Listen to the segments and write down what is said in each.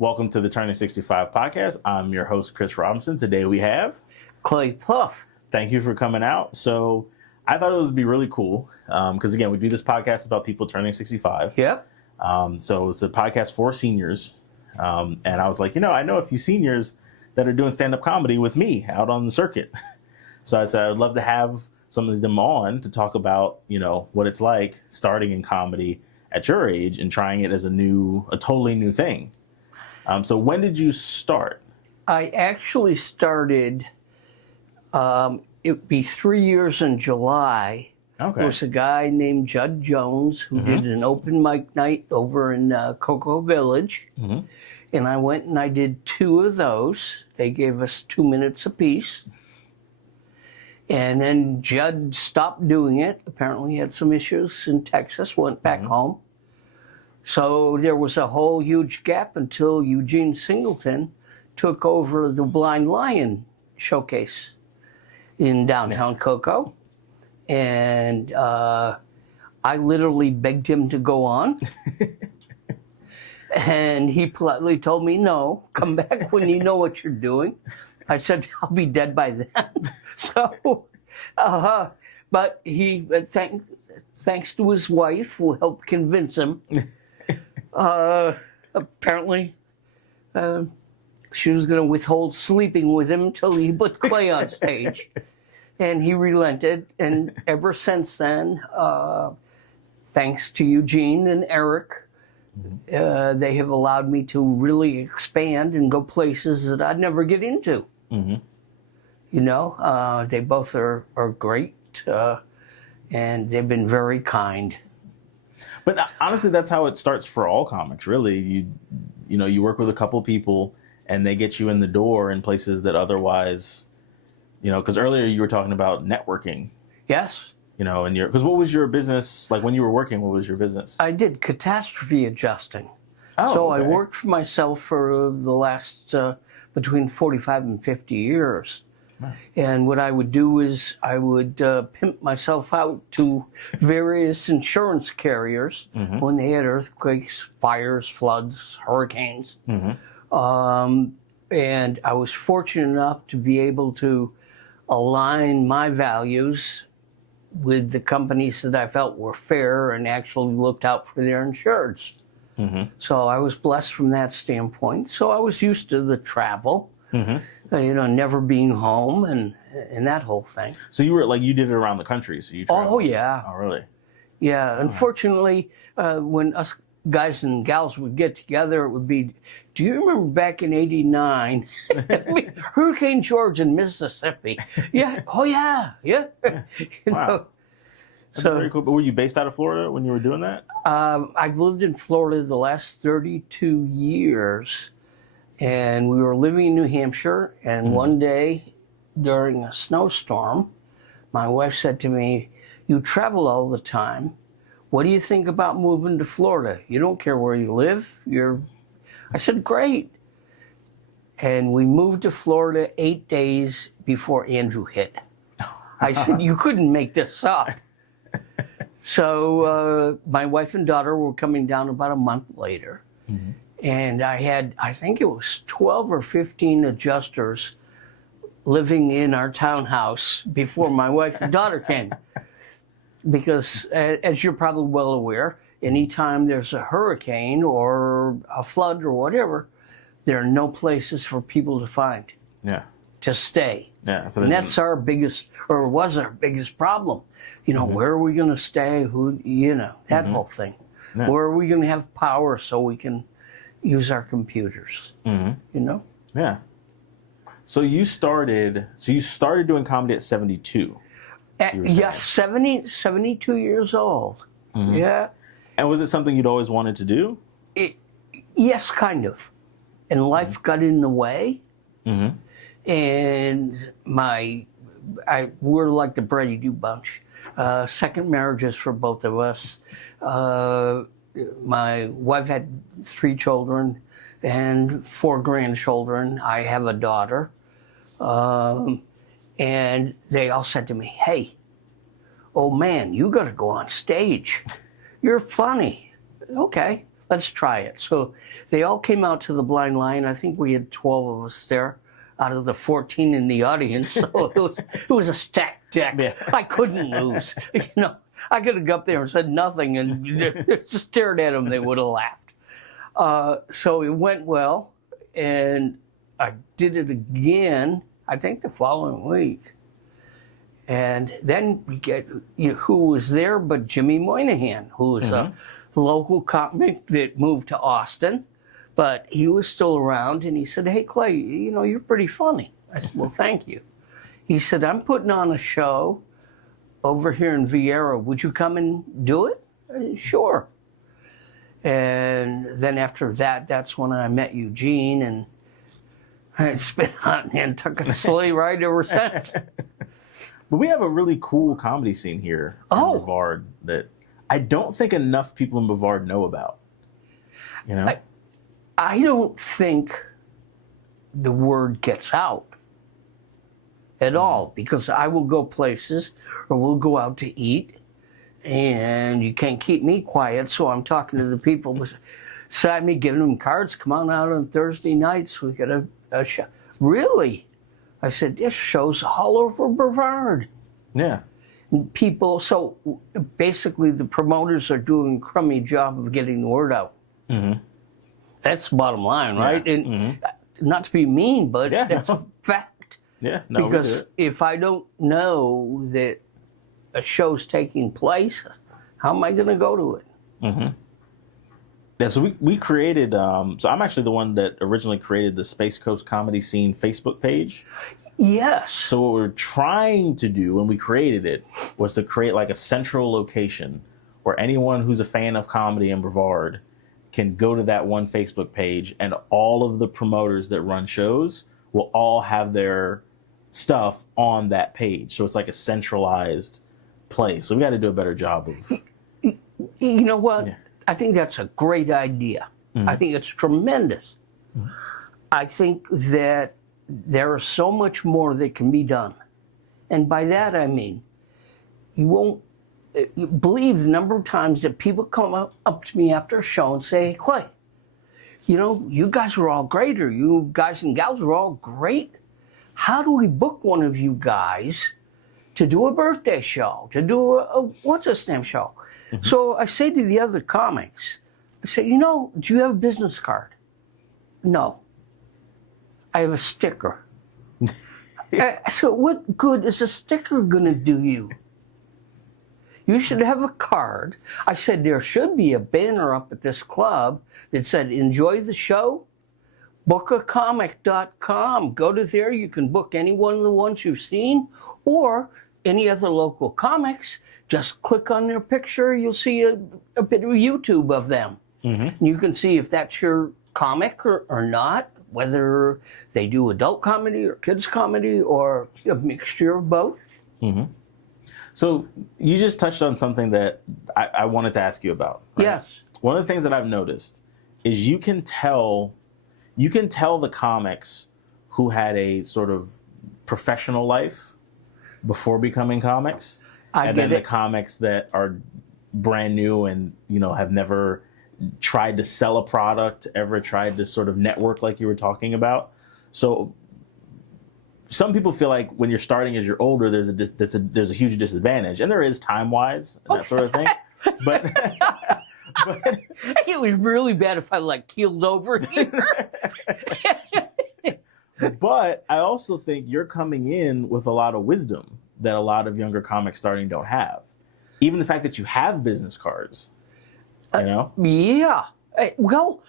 Welcome to the Turning 65 podcast. I'm your host, Chris Robinson. Today we have Clay Pluff. Thank you for coming out. So I thought it would be really cool because, again, we do this podcast about people turning 65. Yep. So it's a podcast for seniors. And I was like, I know a few seniors that are doing stand-up comedy with me out on the circuit. So I said I'd love to have some of them on to talk about, what it's like starting in comedy at your age and trying it as a totally new thing. So when did you start? I actually started, it would be 3 years in July. Okay. There was a guy named Judd Jones who did an open mic night over in Cocoa Village. And I went and I did 2 of those. They gave us 2 minutes apiece. And then Judd stopped doing it. Apparently he had some issues in Texas, went back home. So there was a whole huge gap until Eugene Singleton took over the Blind Lion showcase in downtown Cocoa. And I literally begged him to go on. And he politely told me, no, come back when you know what you're doing. I said, I'll be dead by then. So, but he, thanks to his wife, who helped convince him, apparently she was going to withhold sleeping with him until he put Clay on stage. And he relented. And ever since then, thanks to Eugene and Eric, they have allowed me to really expand and go places that I'd never get into. They both are great, and they've been very kind. But honestly, that's how it starts for all comics, really. You work with a couple people, and they get you in the door in places that otherwise, because earlier you were talking about networking. Yes. Because what was your business, like when you were working, what was your business? I did catastrophe adjusting. Oh, so okay. I worked for myself for the last between 45 and 50 years. Wow. And what I would do is I would pimp myself out to various insurance carriers when they had earthquakes, fires, floods, hurricanes. And I was fortunate enough to be able to align my values with the companies that I felt were fair and actually looked out for their insureds. So I was blessed from that standpoint. So I was used to the travel, never being home and that whole thing. So you did it around the country. So you traveled. Oh, yeah. Oh, really? Yeah. Unfortunately, when us guys and gals would get together, it would be, do you remember back in '89, Hurricane George in Mississippi? Yeah. Oh, yeah. Yeah. Wow. That's very cool. But were you based out of Florida when you were doing that? I've lived in Florida the last 32 years, and we were living in New Hampshire, and one day during a snowstorm, my wife said to me, you travel all the time. What do you think about moving to Florida? You don't care where you live. I said, great. And we moved to Florida 8 days before Andrew hit. I said, you couldn't make this up. So my wife and daughter were coming down about a month later. And I had, I think it was 12 or 15 adjusters living in our townhouse before my wife and daughter came. Because as you're probably well aware, anytime there's a hurricane or a flood or whatever, there are no places for people to find. To stay. Yeah. So and that's our biggest, or was our biggest problem. Where are we going to stay? That whole thing. Yeah. Where are we going to have power so we can use our computers? Yeah. So you started doing comedy at 72. Yes, 72 years old. Yeah. And was it something you'd always wanted to do? Yes, kind of. And life got in the way. And we're like the Brady bunch. Second marriages for both of us. My wife had 3 children and 4 grandchildren. I have a daughter. And they all said to me, hey, oh man, you got to go on stage. You're funny. Okay. let's try it. So they all came out to the blind lion. I think we had 12 of us there out of the 14 in the audience. So it was a stacked deck. Yeah. I couldn't lose. I could have got up there and said nothing and stared at them. They would have laughed. So it went well, and I did it again, I think the following week. And then we get, who was there but Jimmy Moynihan, who was a local comic that moved to Austin, but he was still around, and he said, "Hey, Clay, you're pretty funny." I said, "Well, thank you." He said, "I'm putting on a show over here in Vieira. Would you come and do it?" I said, "Sure." And then after that, that's when I met Eugene, and I spit on and took a sleigh ride ever since. But we have a really cool comedy scene here in Brevard that I don't think enough people in Brevard know about. I don't think the word gets out at all, because I will go places or we'll go out to eat, and you can't keep me quiet, so I'm talking to the people beside me, giving them cards. "Come on out on Thursday nights. We got a show." "Really?" I said, "This show's all over Brevard." Yeah. And people, so basically the promoters are doing a crummy job of getting the word out. Mm-hmm. That's the bottom line, right? Yeah. And not to be mean, but that's a fact. Yeah, no, because if I don't know that a show's taking place, how am I going to go to it? Mm-hmm. Yeah, so we created, so I'm actually the one that originally created the Space Coast Comedy Scene Facebook page. Yes. So what we're trying to do when we created it was to create like a central location where anyone who's a fan of comedy in Brevard can go to that one Facebook page, and all of the promoters that run shows will all have their stuff on that page. So it's like a centralized place. So we got to do a better job of... You know what? Yeah. I think that's a great idea. Mm-hmm. I think it's tremendous. Mm-hmm. I think that there is so much more that can be done. And by that I mean, you believe the number of times that people come up to me after a show and say, "Hey, Clay, you guys are all great, or you guys and gals are all great. How do we book one of you guys to do a birthday show, to do a what's-his-name show?" Mm-hmm. So I say to the other comics, I say, "Do you have a business card?" "No. I have a sticker." So what good is a sticker going to do you? You should have a card. I said there should be a banner up at this club that said, "Enjoy the show, bookacomic.com. Go to there. You can book any one of the ones you've seen, or any other local comics. Just click on their picture. You'll see a bit of YouTube of them. Mm-hmm. And you can see if that's your comic or not, whether they do adult comedy or kids comedy or a mixture of both." Mm-hmm. So you just touched on something that I wanted to ask you about. Right? Yes. One of the things that I've noticed is you can tell the comics who had a sort of professional life before becoming comics, and then the comics that are brand new and have never tried to sell a product, ever tried to sort of network like you were talking about. So some people feel like when you're starting as you're older, there's a huge disadvantage, and there is time-wise and that sort of thing. But it was really bad if I keeled over here. But I also think you're coming in with a lot of wisdom that a lot of younger comics starting don't have. Even the fact that you have business cards, Yeah. Well,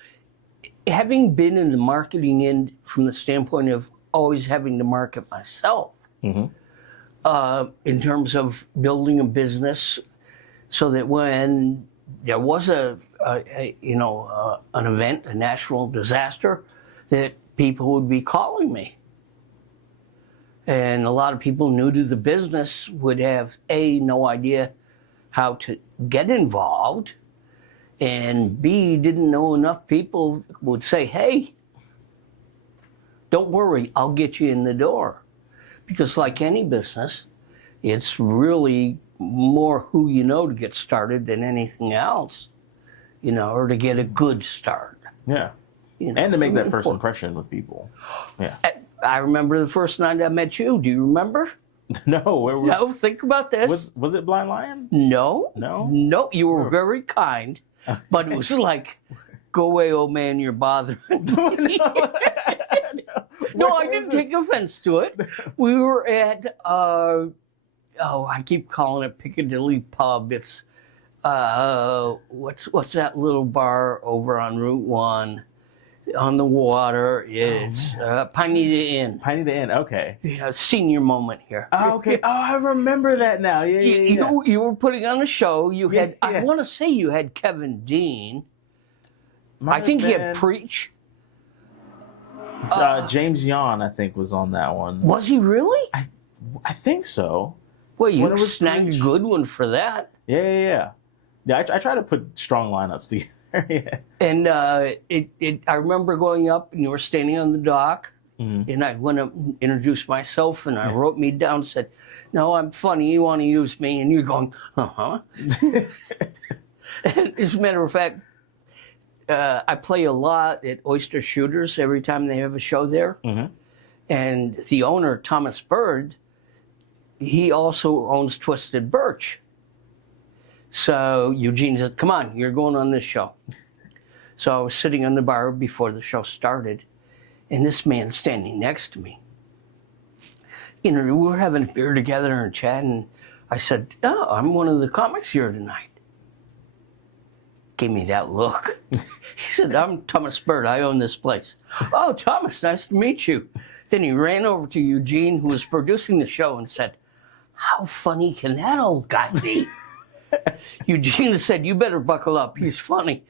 having been in the marketing end from the standpoint of always having to market myself, mm-hmm. In terms of building a business, so that when there was an event, a national disaster, that people would be calling me. And a lot of people new to the business would have, A, no idea how to get involved, and B, didn't know enough people would say, "Hey, don't worry, I'll get you in the door." Because like any business, it's really more who you know to get started than anything else. or to get a good start. Yeah. And to make that first impression with people. Yeah. I remember the first night I met you. Do you remember? No. No, think about this. Was it Blind Lion? No. No? No, you were very kind, but it was like, go away, old man, you're bothering me. No, I didn't take offense to it. We were at, I keep calling it Piccadilly Pub. It's, what's that little bar over on Route 1 on the water? It's Pineda Inn. Pineda Inn, okay. Yeah, senior moment here. Oh, okay. Oh, I remember that now. Yeah. You were putting on a show. You had, I want to say you had Kevin Dean. I think he had Preach. James Yon, I think, was on that one. Was he really? I think so. Well, you snagged a good one for that. Yeah. I try to put strong lineups together. Yeah. And I remember going up, and you were standing on the dock, and I went up and introduced myself, and I wrote me down and said, no, I'm funny, you want to use me? And you're going, uh-huh. And as a matter of fact, I play a lot at Oyster Shooters every time they have a show there. And the owner, Thomas Bird, he also owns Twisted Birch. So Eugene said, come on, you're going on this show. So I was sitting on the bar before the show started, and this man standing next to me. We were having a beer together and chatting. And I said, oh, I'm one of the comics here tonight. Gave me that look. He said, I'm Thomas Bird. I own this place. Oh, Thomas, nice to meet you. Then he ran over to Eugene, who was producing the show, and said, how funny can that old guy be? Eugene said, you better buckle up. He's funny.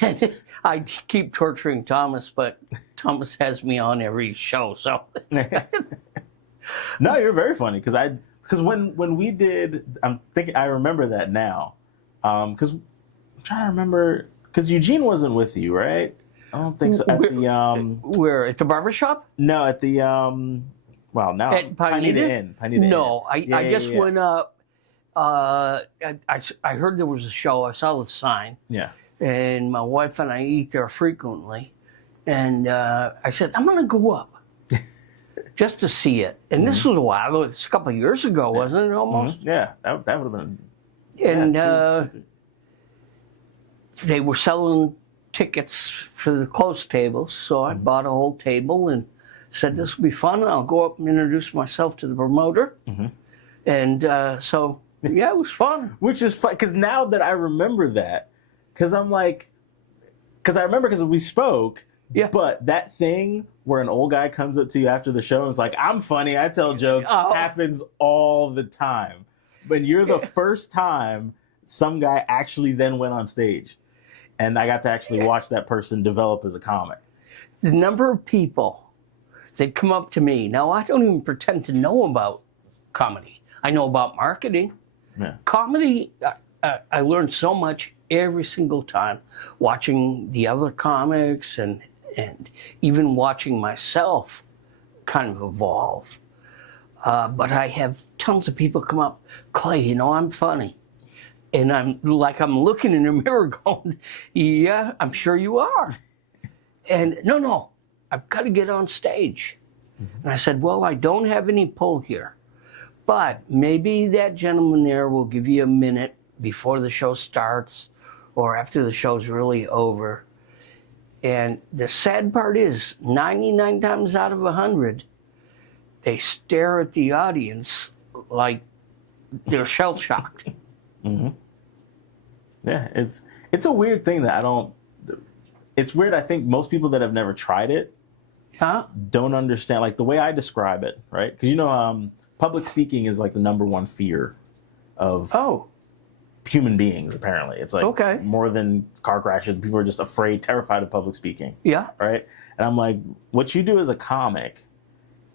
And I keep torturing Thomas, but Thomas has me on every show. So no, you're very funny because when we did, I remember that now. Because I'm trying to remember, because Eugene wasn't with you, right? I don't think so. Where at the barbershop? No, at the well, now at Pineda Inn. No, I just went up. I heard there was a show. I saw the sign. Yeah. And my wife and I eat there frequently. And I said, I'm going to go up just to see it. And this was a while. It was a couple of years ago, wasn't it, almost? Yeah, that would have been. And they were selling tickets for the close tables. So I bought a whole table and said, this will be fun. I'll go up and introduce myself to the promoter. And so... yeah, it was fun. Which is fun, because now that I remember that, because I'm like, because I remember because we spoke, but that thing where an old guy comes up to you after the show and is like, I'm funny, I tell jokes, happens all the time. But you're the first time some guy actually then went on stage. And I got to actually watch that person develop as a comic. The number of people that come up to me, now I don't even pretend to know about comedy. I know about marketing. Yeah. Comedy, I learned so much every single time watching the other comics and even watching myself kind of evolve. But I have tons of people come up, Clay, I'm funny. And I'm looking in the mirror going, yeah, I'm sure you are. And no, I've got to get on stage. And I said, well, I don't have any pull here. But maybe that gentleman there will give you a minute before the show starts or after the show's really over. And the sad part is 99 times out of 100, they stare at the audience like they're shell-shocked. Yeah, it's a weird thing that it's weird. I think most people that have never tried it don't understand, like the way I describe it, right? Because public speaking is like the number one fear of human beings, apparently. It's like more than car crashes. People are just afraid, terrified of public speaking. Yeah. Right? And I'm like, what you do as a comic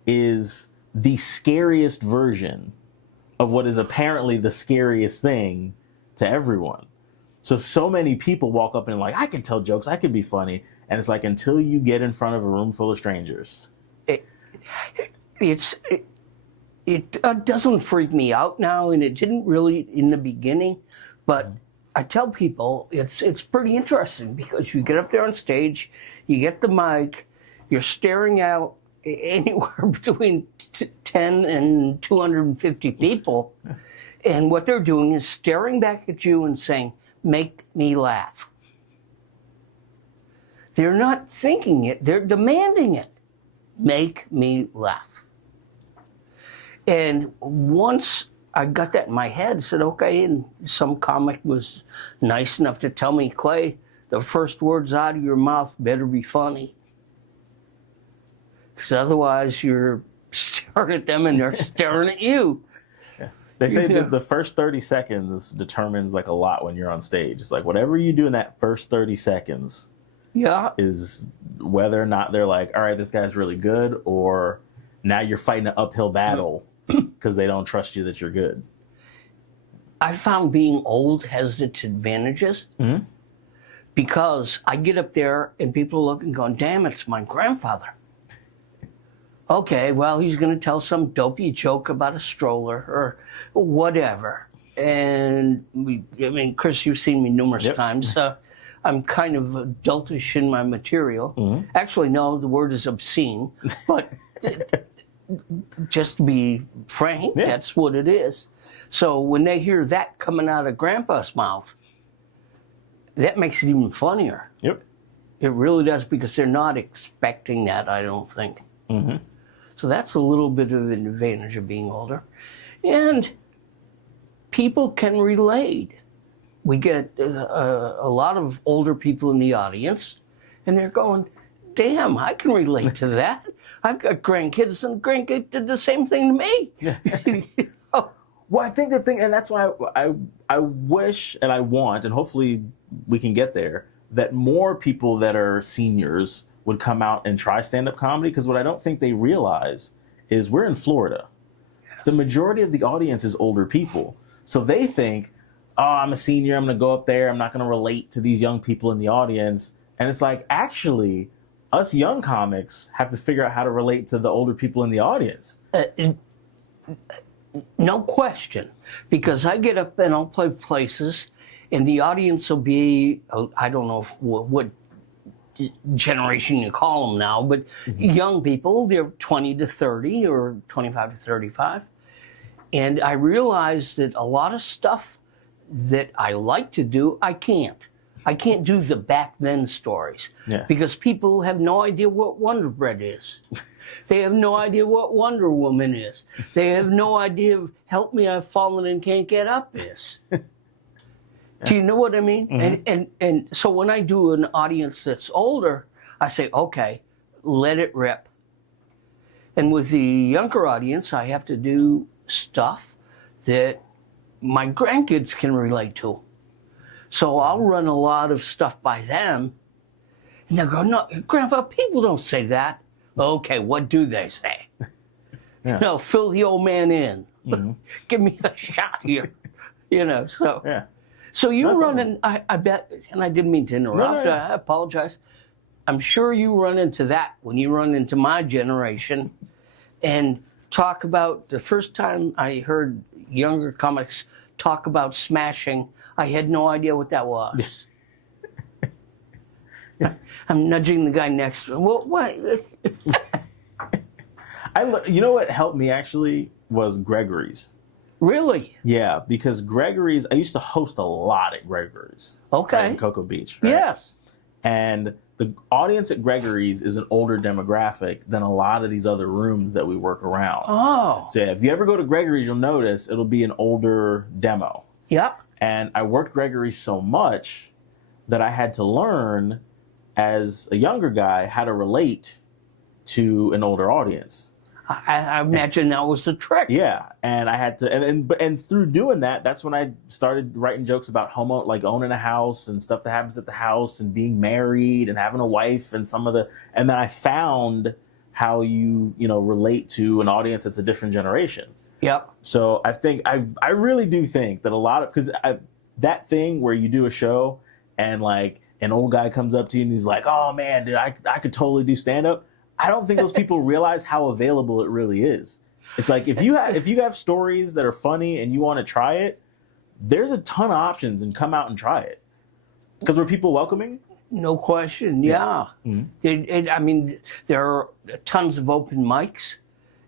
is the scariest version of what is apparently the scariest thing to everyone. So many people walk up and like, I can tell jokes, I can be funny. And it's like, until you get in front of a room full of strangers. It doesn't freak me out now, and it didn't really in the beginning, but I tell people it's pretty interesting because you get up there on stage, you get the mic, you're staring out anywhere between 10 and 250 people, and what they're doing is staring back at you and saying, "Make me laugh." They're not thinking it, they're demanding it. Make me laugh. And once I got that in my head, said, okay, and some comic was nice enough to tell me, Clay, the first words out of your mouth better be funny. Because otherwise you're staring at them and they're staring at you. Yeah. They say that the first 30 seconds determines like a lot when you're on stage. It's like whatever you do in that first 30 seconds is whether or not they're like, all right, this guy's really good, or now you're fighting an uphill battle because they don't trust you that you're good. I found being old has its advantages because I get up there and people look and going, damn, it's my grandfather. Okay, well, he's going to tell some dopey joke about a stroller or whatever. And Chris, you've seen me numerous times. I'm kind of adultish in my material. Actually, no, the word is obscene, but just to be frank, that's what it is. So when they hear that coming out of Grandpa's mouth, that makes it even funnier. Yep. It really does, because they're not expecting that, I don't think. So that's a little bit of an advantage of being older. And people can relate. We get a lot of older people in the audience, and they're going, damn, I can relate to that. I've got grandkids, and grandkids did the same thing to me. Well, I think the thing, and that's why I wish and I want, and hopefully we can get there, that more people that are seniors would come out and try stand-up comedy, because what I don't think they realize is we're in Florida. The majority of the audience is older people. So they think, oh, I'm a senior, I'm going to go up there, I'm not going to relate to these young people in the audience. And it's like, actually, us young comics have to figure out how to relate to the older people in the audience. No question, because I get up and I'll play places, and the audience will be, I don't know what generation you call them now, but young people, they're 20 to 30 or 25 to 35. And I realize that a lot of stuff that I like to do, I can't. I can't do the back then stories because people have no idea what Wonder Bread is. They have no idea what Wonder Woman is. They have no idea Help Me, I've Fallen and Can't Get Up is. Do you know what I mean? And so when I do an audience that's older, I say, okay, let it rip. And with the younger audience, I have to do stuff that my grandkids can relate to. So I'll run a lot of stuff by them, and they'll go, no, Grandpa, people don't say that. Okay, what do they say? No, fill the old man in. Give me a shot here. So. Yeah. So you run in, I bet, and I didn't mean to interrupt, I apologize. I'm sure you run into that when you run into my generation and talk about, the first time I heard younger comics talk about smashing, I had no idea what that was. I'm nudging the guy next to him. Well, what? You know what helped me actually was Gregory's. Really? Yeah, because Gregory's, I used to host a lot at Gregory's. Okay. Right, in Cocoa Beach. Right? Yes. And the audience at Gregory's is an older demographic than a lot of these other rooms that we work around. Oh. So if you ever go to Gregory's, you'll notice it'll be an older demo. Yep. And I worked Gregory's so much that I had to learn as a younger guy how to relate to an older audience. I imagine that was the trick. Yeah, and I had to, and through doing that, that's when I started writing jokes about like owning a house and stuff that happens at the house and being married and having a wife and and then I found how you relate to an audience that's a different generation. Yep. So I think I really do think that a lot of, because that thing where you do a show and like an old guy comes up to you and he's like, oh man, dude, I could totally do stand up. I don't think those people realize how available it really is. It's like if you have stories that are funny and you want to try it, there's a ton of options, and come out and try it. Because were people welcoming? No question, yeah. I mean, there are tons of open mics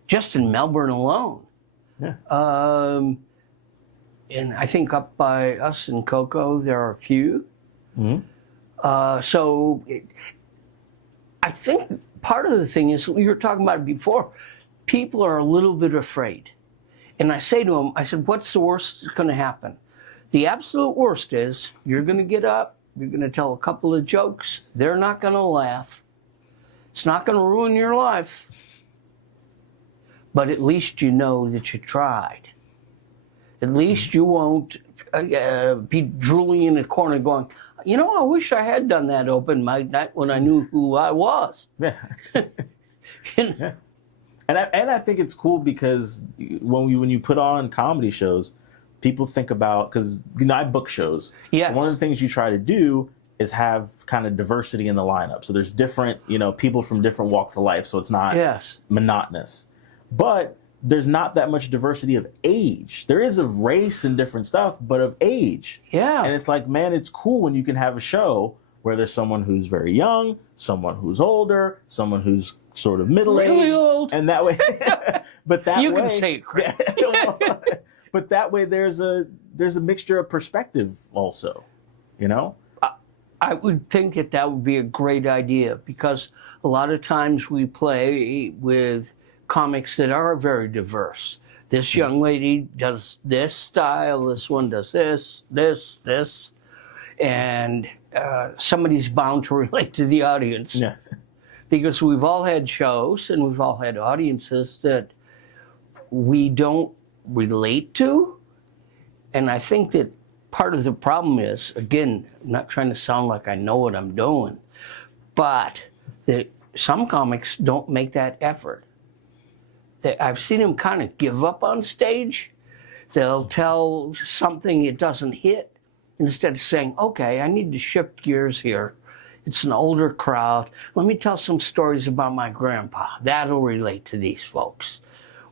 just in Melbourne alone. Yeah. And I think up by us in Cocoa, there are a few. I think part of the thing is, we were talking about it before, people are a little bit afraid. And I say to them, I said, what's the worst that's going to happen? The absolute worst is you're going to get up, you're going to tell a couple of jokes, they're not going to laugh. It's not going to ruin your life. But at least you know that you tried. At least you won't be drooling in a corner going, you know, I wish I had done that open mic night when I knew who I was. Yeah. Yeah. And I think it's cool because when you put on comedy shows, people think about, because I book shows. Yes. So one of the things you try to do is have kind of diversity in the lineup. So there's different, people from different walks of life. So it's not monotonous. But there's not that much diversity of age. There is of race and different stuff, but of age. Yeah. And it's like, man, it's cool when you can have a show where there's someone who's very young, someone who's older, someone who's sort of middle-aged. Really old. And that way, but that you way, can say it, Chris. but that way there's a mixture of perspective also, I would think that would be a great idea, because a lot of times we play with comics that are very diverse. This young lady does this style, this one does this, and somebody's bound to relate to the audience. Yeah. Because we've all had shows and we've all had audiences that we don't relate to. And I think that part of the problem is, again, I'm not trying to sound like I know what I'm doing, but that some comics don't make that effort. I've seen them kind of give up on stage. They'll tell something it doesn't hit, instead of saying, okay, I need to shift gears here. It's an older crowd. Let me tell some stories about my grandpa. That'll relate to these folks.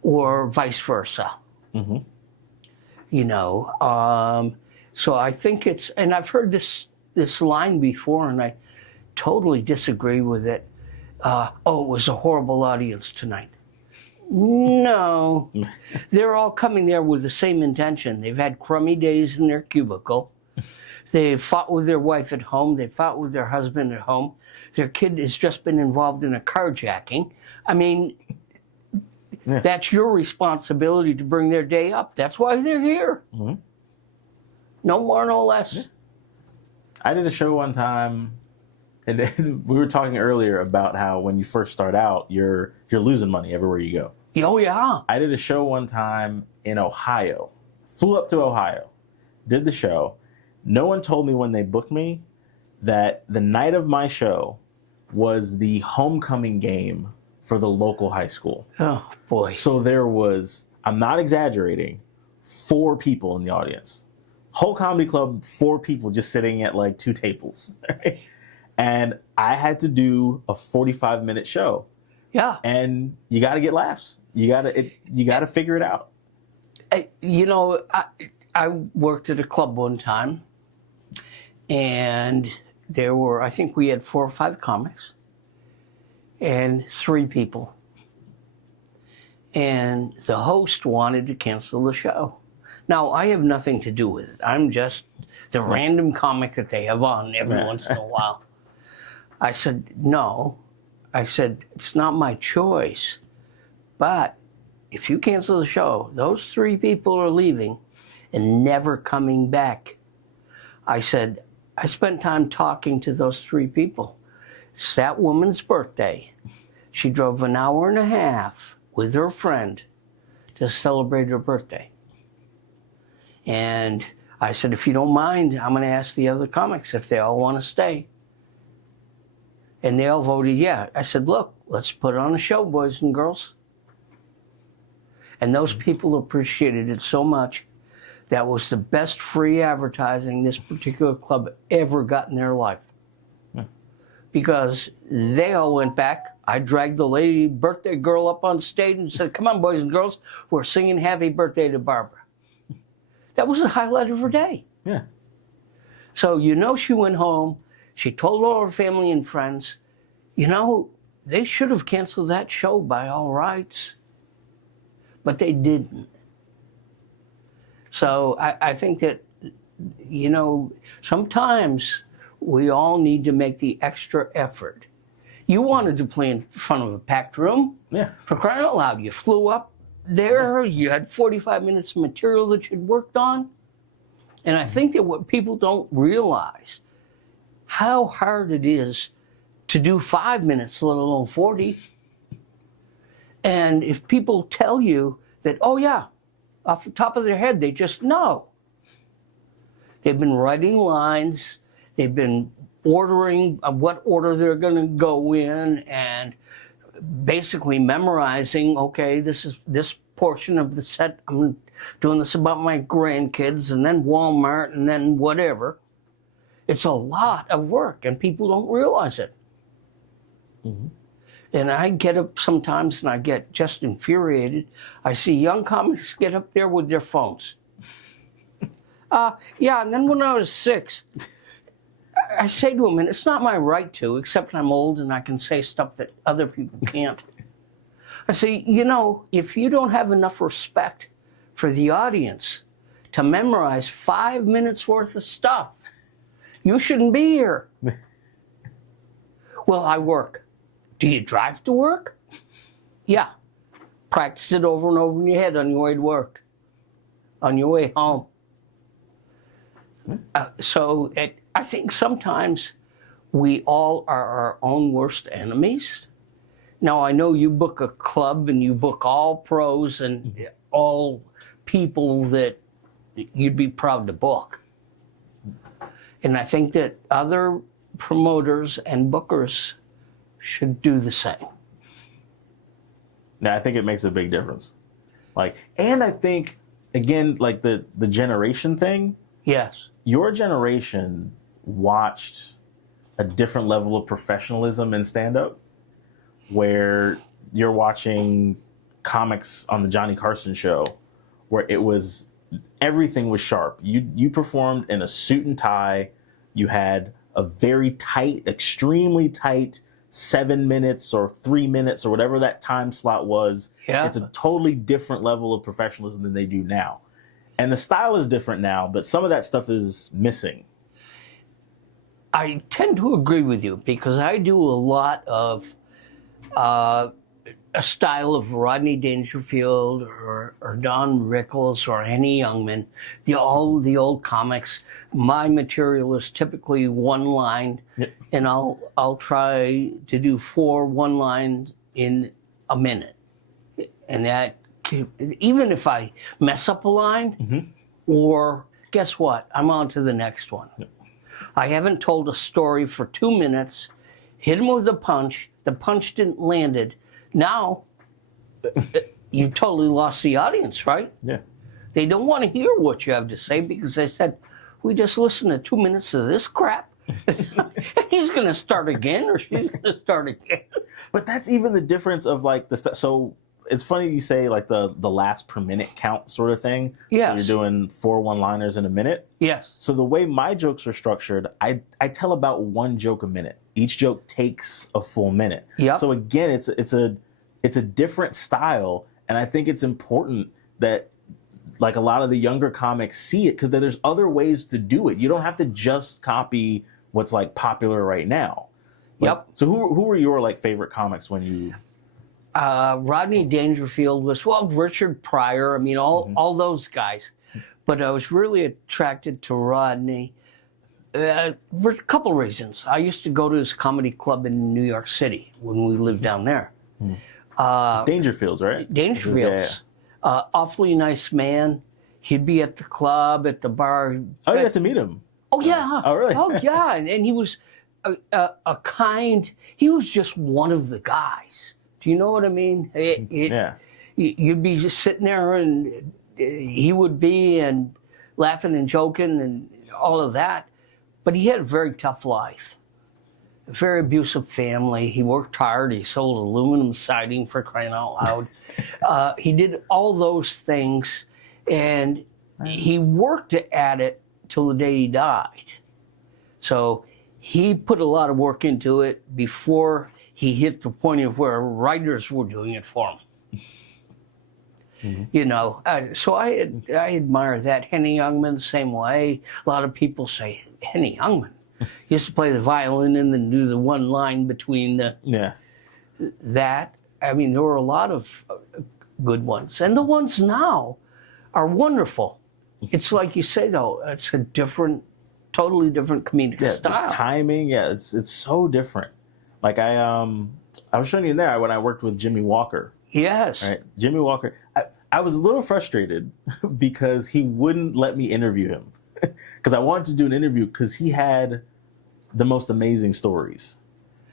Or vice versa. Mm-hmm. So I think and I've heard this line before, and I totally disagree with it. It was a horrible audience tonight. No. They're all coming there with the same intention. They've had crummy days in their cubicle. They've fought with their wife at home. They fought with their husband at home. Their kid has just been involved in a carjacking. I mean, that's your responsibility to bring their day up. That's why they're here. Mm-hmm. No more, no less. Yeah. I did a show one time, and we were talking earlier about how when you first start out, you're losing money everywhere you go. Oh, yeah. I did a show one time in Ohio. Flew up to Ohio. Did the show. No one told me when they booked me that the night of my show was the homecoming game for the local high school. Oh, boy. So there was, I'm not exaggerating, 4 people in the audience. Whole comedy club, 4 people just sitting at like 2 tables. Right? And I had to do a 45-minute show. Yeah. And you got to get laughs. You got to figure it out. I worked at a club one time, and I think we had 4 or 5 comics and 3 people. And the host wanted to cancel the show. Now, I have nothing to do with it. I'm just the random comic that they have on every once in a while. I said, no. I said, it's not my choice. But if you cancel the show, those 3 people are leaving and never coming back. I said, I spent time talking to those 3 people. It's that woman's birthday. She drove an hour and a half with her friend to celebrate her birthday. And I said, if you don't mind, I'm going to ask the other comics if they all want to stay. And they all voted yeah. I said, look, let's put on a show, boys and girls. And those people appreciated it so much. That was the best free advertising this particular club ever got in their life. Yeah. Because they all went back. I dragged the lady birthday girl up on stage and said, come on, boys and girls, we're singing happy birthday to Barbara. That was the highlight of her day. Yeah. So, she went home. She told all her family and friends, they should have canceled that show by all rights. But they didn't. So I think that, sometimes we all need to make the extra effort. You wanted to play in front of a packed room. Yeah. For crying out loud, you flew up there, you had 45 minutes of material that you'd worked on. And I think that what people don't realize, how hard it is to do 5 minutes, let alone 40. And if people tell you that, oh yeah, off the top of their head, they just know. They've been writing lines, they've been ordering what order they're going to go in, and basically memorizing, okay, this is this portion of the set, I'm doing this about my grandkids, and then Walmart, and then whatever. It's a lot of work, and people don't realize it. Mm-hmm. And I get up sometimes and I get just infuriated. I see young comics get up there with their phones. Yeah, and then when I was 6, I say to them, and it's not my right to, except I'm old and I can say stuff that other people can't. I say, if you don't have enough respect for the audience to memorize 5 minutes worth of stuff, you shouldn't be here. Well, I work. Do you drive to work? Yeah. Practice it over and over in your head on your way to work, on your way home. I think sometimes we all are our own worst enemies. Now, I know you book a club and you book all pros and all people that you'd be proud to book. And I think that other promoters and bookers should do the same. Yeah, I think it makes a big difference. And I think, again, the generation thing. Yes. Your generation watched a different level of professionalism in stand-up, where you're watching comics on the Johnny Carson show, where everything was sharp. You performed in a suit and tie. You had a very tight, extremely tight 7 minutes or 3 minutes or whatever that time slot was. Yeah. It's a totally different level of professionalism than they do now. And the style is different now, but some of that stuff is missing. I tend to agree with you because I do a lot of a style of Rodney Dangerfield or Don Rickles or Henny Youngman, all the old comics. My material is typically one-lined, and I'll try to do 4 one-lines in a minute. And that, even if I mess up a line, or guess what? I'm on to the next one. I haven't told a story for 2 minutes, hit him with a punch, the punch didn't landed. Now, you totally lost the audience, right? Yeah. They don't want to hear what you have to say because they said, we just listened to 2 minutes of this crap. He's going to start again or she's going to start again. But that's even the difference of the stuff. So it's funny you say the last per minute count sort of thing. Yes. So you're doing 4 one-liners in a minute. Yes. So the way my jokes are structured, I tell about 1 joke a minute. Each joke takes a full minute. Yeah. So again, it's a different style, and I think it's important that a lot of the younger comics see it because there's other ways to do it. You don't have to just copy what's popular right now. Yep. So who were your favorite comics when you? Rodney Dangerfield was Richard Pryor. I mean all those guys, but I was really attracted to Rodney. For a couple reasons. I used to go to his comedy club in New York City when we lived down there. It's Dangerfield's, right? Dangerfield's. Awfully nice man. He'd be at the club, at the bar. Oh, you got to meet him? Oh, yeah. Oh, really? Oh, yeah. And he was a kind, he was just one of the guys. Do you know what I mean? Yeah. You'd be just sitting there and he would be and laughing and joking and all of that. But he had a very tough life, a very abusive family. He worked hard. He sold aluminum siding, for crying out loud. He did all those things. And he worked at it till the day he died. So he put a lot of work into it before he hit the point of where writers were doing it for him. You know, so I admire that. Henny Youngman, the same way. A lot of people say, Henny Youngman used to play the violin and then do the one line between that. I mean, there were a lot of good ones. And the ones now are wonderful. It's like you say, though, it's a totally different comedic style. The timing, it's so different. Like I was showing you there when I worked with Jimmy Walker. Yes. Right? Jimmy Walker. I was a little frustrated because he wouldn't let me interview him. Because I wanted to do an interview because he had the most amazing stories.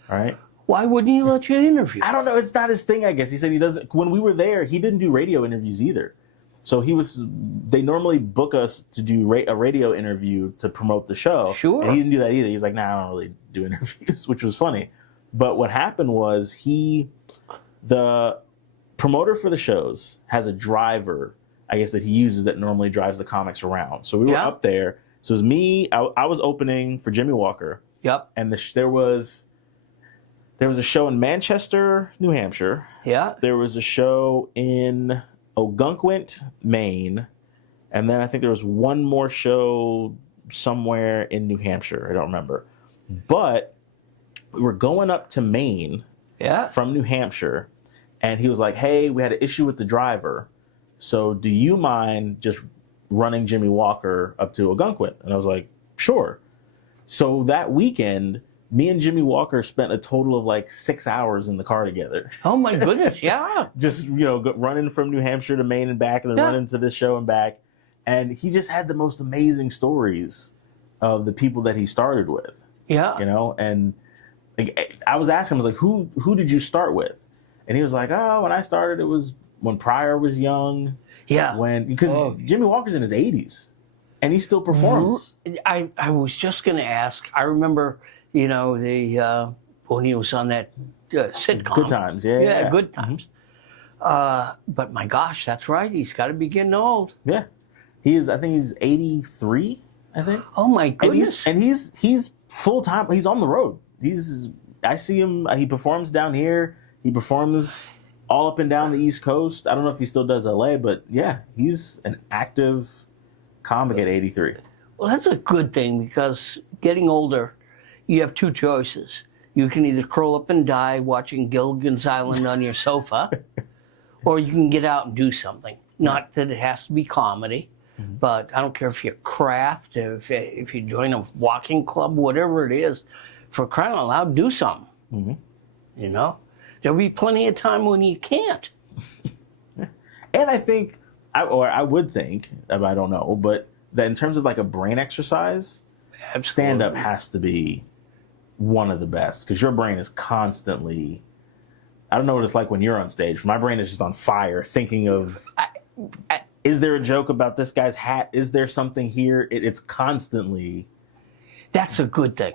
Right? Why wouldn't he let you interview? I don't know. It's not his thing, I guess. He said he doesn't. When we were there, he didn't do radio interviews either. So they normally book us to do a radio interview to promote the show. Sure. And he didn't do that either. He's like, nah, I don't really do interviews, which was funny. But what happened was the promoter for the shows has a driver, I guess, that he uses that normally drives the comics around. So we were up there. So it was me. I was opening for Jimmy Walker. Yep. And there was a show in Manchester, New Hampshire. Yeah. There was a show in Ogunquit, Maine. And then I think there was one more show somewhere in New Hampshire. I don't remember. But we were going up to Maine from New Hampshire. And he was like, hey, we had an issue with the driver. So do you mind just running Jimmy Walker up to Ogunquit? And I was like, sure. So that weekend, me and Jimmy Walker spent a total of like 6 hours in the car together. Oh, my goodness. Yeah. Just, running from New Hampshire to Maine and back and then running to this show and back. And he just had the most amazing stories of the people that he started with. Yeah. And like, I was asking him, I was like, who did you start with? And he was like, oh, when I started, it was when Pryor was young. Yeah. Because Jimmy Walker's in his 80s. And he still performs. I was just going to ask. I remember, when he was on that sitcom. Good Times, yeah. Good Times. But my gosh, that's right. He's got to be getting old. Yeah. I think he's 83, I think. Oh, my goodness. And he's full-time. He's on the road. I see him. He performs down here. He performs all up and down the East Coast. I don't know if he still does LA, but yeah, he's an active comic at 83. Well, that's a good thing because getting older, you have two choices. You can either curl up and die watching Gilligan's Island on your sofa, or you can get out and do something. Not that it has to be comedy, but I don't care if you craft, if you join a walking club, whatever it is, for crying out loud, do something. There'll be plenty of time when you can't. And I think, I would think, I don't know, but that in terms of like a brain exercise, stand-up has to be one of the best because your brain is constantly, I don't know what it's like when you're on stage. My brain is just on fire thinking of, is there a joke about this guy's hat? Is there something here? It's constantly. That's a good thing.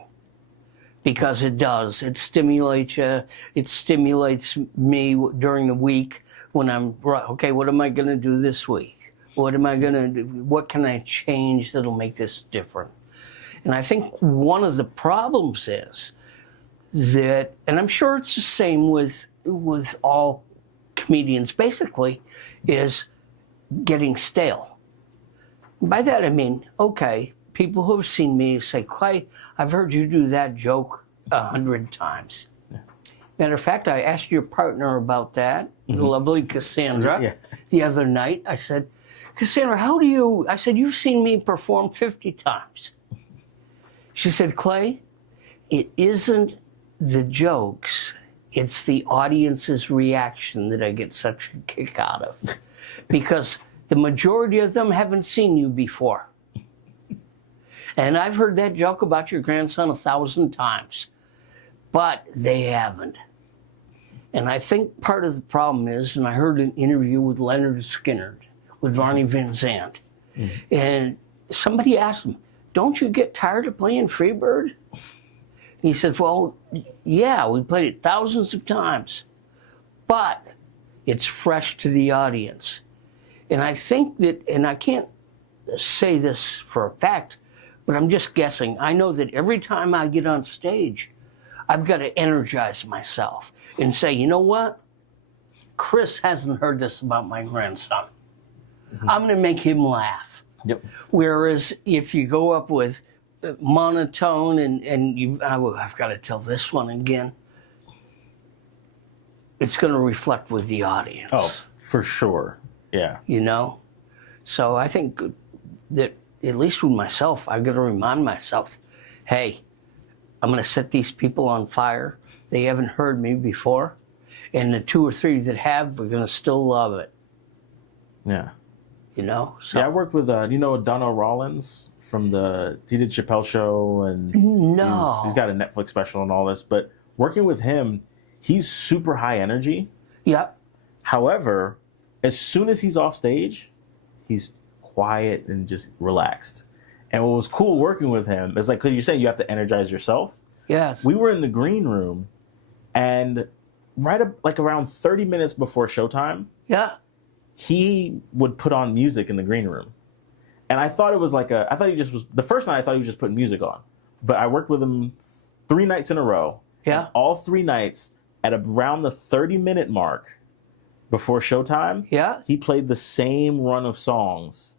Because it does. It stimulates you. It stimulates me during the week when I'm, okay, what am I going to do this week? What am I going to do? What can I change that'll make this different? And I think one of the problems is that, and I'm sure it's the same with all comedians basically, is getting stale. By that I mean, okay, people who have seen me say, Clay, I've heard you do that joke 100 times. Yeah. Matter of fact, I asked your partner about that, the lovely Cassandra, the other night. I said, Cassandra, I said, you've seen me perform 50 times. She said, Clay, it isn't the jokes, it's the audience's reaction that I get such a kick out of. Because the majority of them haven't seen you before. And I've heard that joke about your grandson 1,000 times, but they haven't. And I think part of the problem is, and I heard an interview with Leonard Skinner, with Varney Van Zant, and somebody asked him, don't you get tired of playing Freebird? He said, well, yeah, we played it thousands of times, but it's fresh to the audience. And I think that, and I can't say this for a fact, but I'm just guessing. I know that every time I get on stage, I've got to energize myself and say, you know what? Chris hasn't heard this about my grandson. I'm going to make him laugh. Yep. Whereas if you go up with monotone and I've got to tell this one again, it's going to reflect with the audience. Oh, for sure. Yeah. You know? So I think that, at least with myself, I've got to remind myself, hey, I'm going to set these people on fire. They haven't heard me before. And the 2 or 3 that have are going to still love it. Yeah. You know? So, yeah, I worked with, you know, Donnell Rollins he did Chappelle Show, and no. he's got a Netflix special and all this. But working with him, he's super high energy. Yeah. However, as soon as he's off stage, he's quiet and just relaxed. And what was cool working with him is, like, because you say you have to energize yourself. Yes. We were in the green room, and around 30 minutes before showtime, Yeah. he would put on music in the green room. And I thought it was the first night I thought he was just putting music on. But I worked with him 3 nights in a row. Yeah. And all 3 nights, at around the 30-minute mark before showtime, Yeah. he played the same run of songs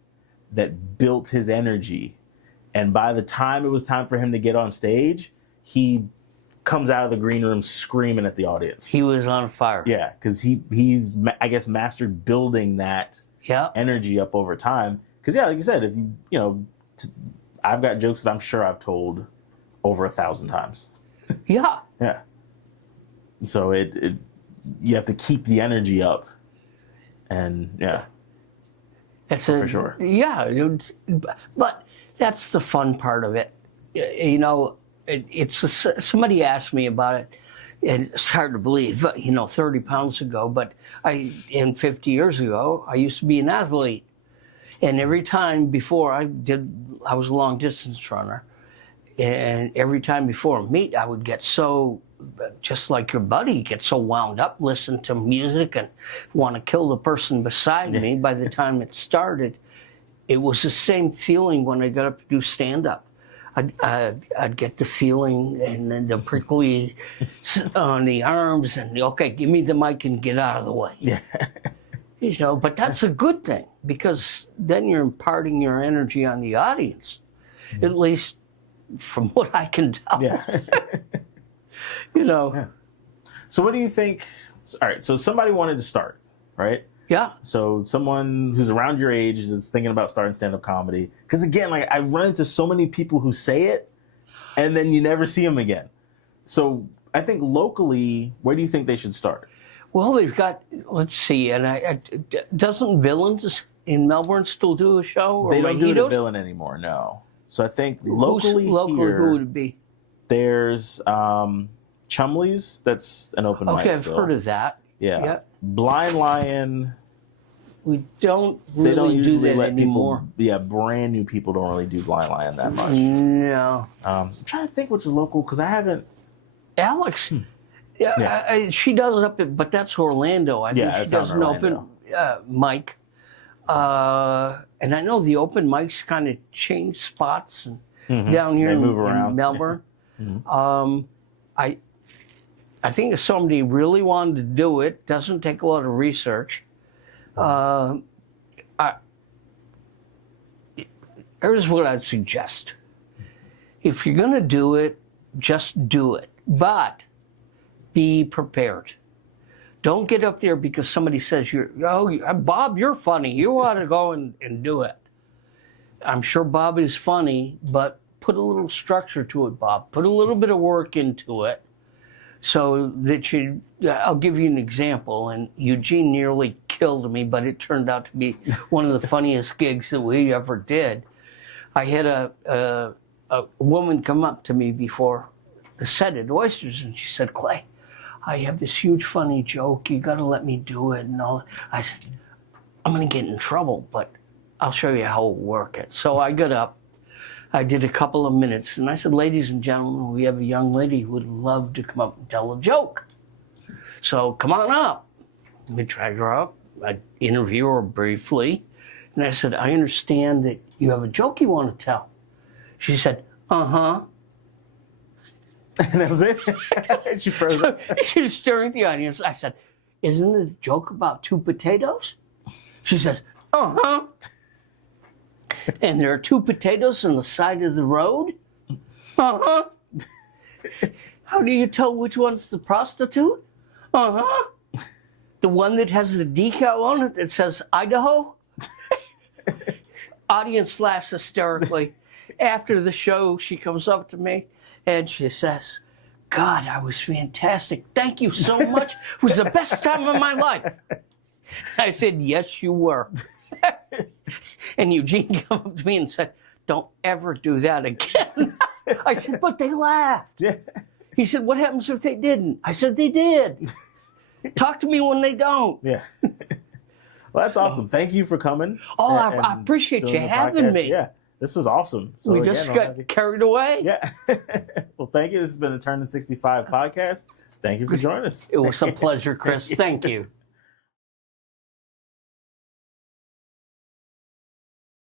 that built his energy. And by the time it was time for him to get on stage, he comes out of the green room screaming at the audience. He was on fire. Yeah, because he's, I guess, mastered building that energy up over time. Because, yeah, like you said, if I've got jokes that I'm sure I've told over 1,000 times. Yeah. Yeah. So you have to keep the energy up. And, yeah. For sure. Yeah. But that's the fun part of it. You know, somebody asked me about it, and it's hard to believe, 30 pounds ago, but 50 years ago, I used to be an athlete. And every time before I was a long distance runner, and every time before a meet, I would get so, just like your buddy, get so wound up, listen to music and want to kill the person beside me. By the time it started, it was the same feeling when I got up to do stand-up. I'd get the feeling and then the prickly on the arms and, okay, give me the mic and get out of the way. Yeah. But that's a good thing, because then you're imparting your energy on the audience, at least from what I can tell. Yeah. Yeah. So what do you think? All right, so somebody wanted to start, right? Yeah. So someone who's around your age is thinking about starting stand-up comedy. Because, again, like, I run into so many people who say it, and then you never see them again. So I think locally, where do you think they should start? Well, they've got, let's see, and doesn't Villains in Melbourne still do a show? Or They don't do it Rajitos? at Villain anymore, no. So I think locally here, who would it be? there's Chumley's, that's an open mic Okay, I've still. heard of that. Yeah. Blind Lion, We don't they don't really do usually that let anymore. people, brand new people don't really do Blind Lion that much. No. I'm trying to think which is local, because I haven't. Alex, she does it up, but that's Orlando. I think she it's out does in an Orlando. open mic. And I know the open mics kind of change spots down here They move in around. Melbourne. I think if somebody really wanted to do it, doesn't take a lot of research. Here's what I'd suggest. If you're going to do it, just do it. But be prepared. Don't get up there because somebody says, Bob, you're funny. You ought to go and do it. I'm sure Bob is funny, but put a little structure to it, Bob. Put a little bit of work into it so that I'll give you an example. And Eugene nearly killed me, but it turned out to be one of the funniest gigs that we ever did. I had a woman come up to me before the set at Oysters, and she said, Clay, I have this huge funny joke. You got to let me do it and all. I said, I'm going to get in trouble, but I'll show you how we'll work it. So I got up. I did a couple of minutes, and I said, ladies and gentlemen, we have a young lady who would love to come up and tell a joke. So come on up. We drag her up. I interview her briefly. And I said, I understand that you have a joke you want to tell. She said, uh-huh. And that was it? She froze up. She was staring at the audience. I said, isn't it a joke about 2 potatoes? She says, uh-huh. And there are 2 potatoes on the side of the road? Uh-huh. How do you tell which one's the prostitute? Uh-huh. The one that has the decal on it that says Idaho? Audience laughs hysterically. After the show, she comes up to me and she says, God, I was fantastic. Thank you so much. It was the best time of my life. I said, yes, you were. And Eugene came up to me and said, don't ever do that again. I said, but they laughed. Yeah. He said, what happens if they didn't? I said, they did. Talk to me when they don't. Yeah. Well, that's awesome. Thank you for coming. Oh, I appreciate you having me. Yeah, this was awesome. So we just got carried away. Yeah. Well, thank you. This has been the Turning 65 podcast. Thank you for joining us. It was a pleasure, Chris. Thank you.